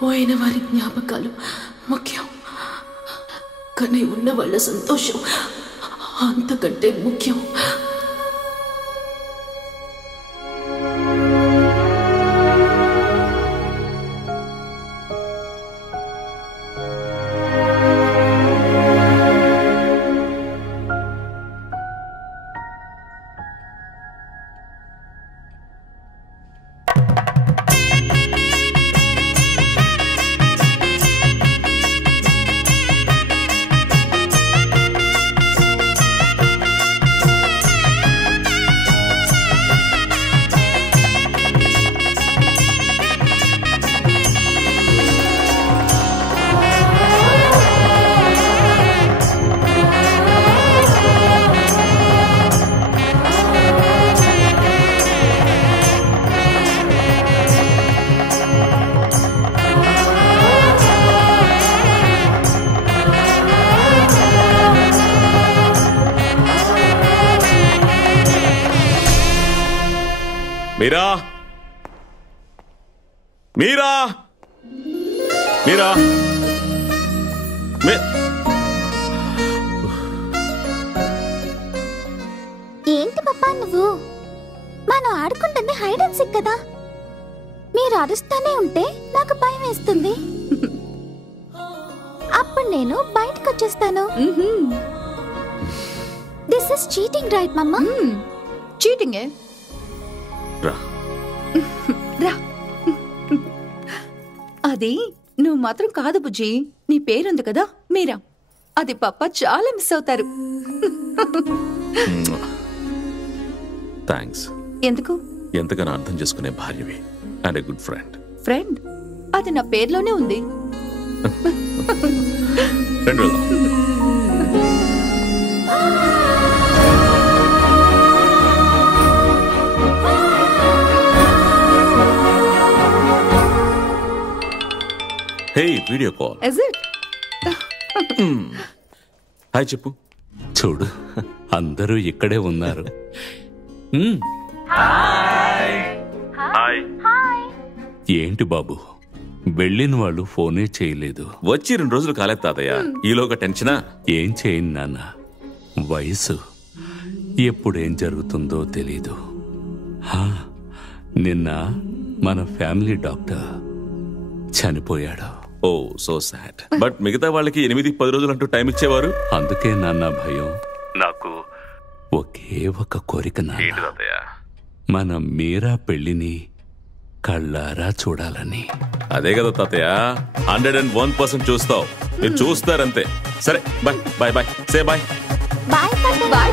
పోయిన వారి జ్ఞాపకాలు ముఖ్యం, కానీ ఉన్న వాళ్ళ సంతోషం అంతకంటే ముఖ్యం. మీరా మీరా మీరా ఏంటి పప్పా నువ్వు? మనం ఆడుకుంటుంది హైడ్ అండ్ సీక్ కదా. మీరు అరుస్తూనే ఉంటే నాకు భయం వేస్తుంది. అప్పుడు నేను బయటకు వచ్చేస్తాను. దిస్ ఇస్ చీటింగ్ రైట్ మమ్మా? చీటింగే. రా. అది నువ్వు మాత్రం కాదు బుజ్జి, నీ పేరుంది కదా మీరా. అది పప్ప చాలా మిస్ అవుతారు. థ్యాంక్స్. ఎందుకు? ఎంతగానో అర్థం చేసుకునే భార్యవి and a good friend. Friend? అది నా పేర్లోనే ఉంది. రెండు వెళ్దాం. Hey video call. Is it? Hi చెప్పు. చూడు అందరూ ఇక్కడే ఉన్నారు. ఏంటి బాబు వెళ్ళిన వాళ్ళు ఫోనే చేయలేదు? వచ్చి 2 రోజులు కాలేదు తాతయ్య, ఈలోగా టెన్షనా? ఏం చేయను నాన్న, వయసు ఎప్పుడేం జరుగుతుందో తెలీదు. నిన్న మన ఫ్యామిలీ డాక్టర్ చనిపోయాడు. ఓ సో సాడ్. బట్ మిగతా వాళ్ళకి 8-10 రోజులు అంటూ టైం ఇచ్చేవారు. అందుకే నాన్న భయం. నాకు ఒకే ఒక కోరిక నాన్న, మన మీరా పెళ్లిని కళ్ళారా చూడాలని. అదే కదా తాతయ్య, 101% చూస్తావు. మీరు చూస్తారంతే. సరే bye bye bye. Say bye. Bye.